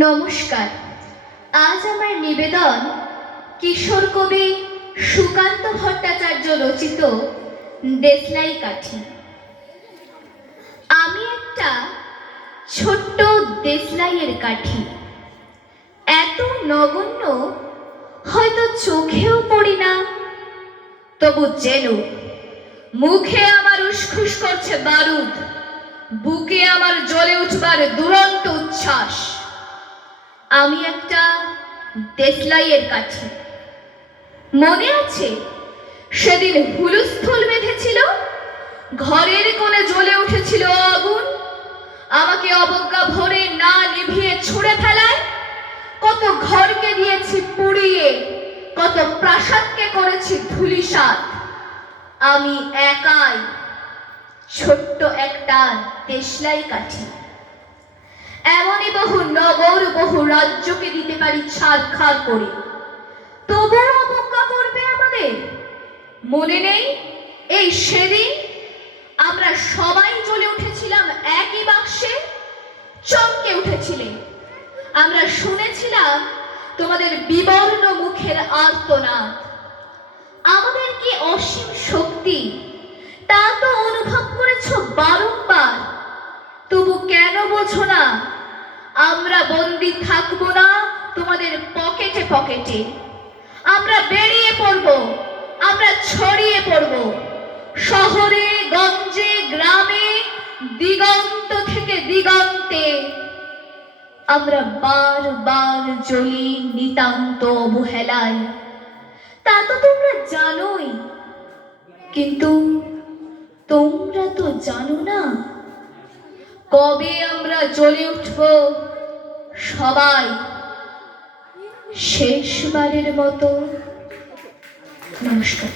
নমস্কার। আজ আমার নিবেদন কিশোর কবি সুকান্ত ভট্টাচার্য রচিত দেশলাই কাঠি। আমি একটা ছোট্ট দেশলাইয়ের কাঠি, এত নগণ্য হয়তো চোখেও পড়ি না, তবু যেন মুখে আমার উসখুস করছে বারুদ, বুকে আমার জ্বলে উঠবার দুরন্ত উচ্ছ্বাস। আমি একটা দেশলাইয়ের কাঠি। মনে আছে সেদিন হুলস্থুল বেঁধেছিল, ঘরের কোণে জ্বলে উঠেছিল আগুন, আমাকে অবজ্ঞা ভরে না নিভিয়ে ছুঁড়ে ফেলায়। কত ঘরকে দিয়েছি পুড়িয়ে, কত প্রাসাদকে করেছি ধূলিসাৎ। আমি একাই ছোট্ট একটা দেশলাই কাঠি। এমনই বহু নগর, বহু রাজ্যকে দিতে পারি ছারখার করে, তবুও অবজ্ঞা করবে আমাদের। মনে নেই এই সেদিন আমরা সবাই জ্বলে উঠেছিলাম একই বাক্সে, চমকে উঠেছিলে। আমরা শুনেছিলাম তোমাদের বিবর্ণ মুখের আর্তনাদ। আমাদের কি অসীম শক্তি তা তো অনুভব করেছ বারংবার, তবু কেন বোঝো না আমরা বন্দি থাকবো না তোমাদের পকেটে পকেটে। আমরা বেরিয়ে পড়ব, আমরা ছড়িয়ে পড়ব শহরে গঞ্জে গ্রামে, দিগন্ত থেকে দিগন্তে। আমরা বারবার জ্বলি নিতান্ত অবহেলায়, তা তো তোমরা জানোই, কিন্তু তোমরা তো জানো না কবে আমরা জ্বলে উঠব সবাই শেষবারের মতো। নমস্কার।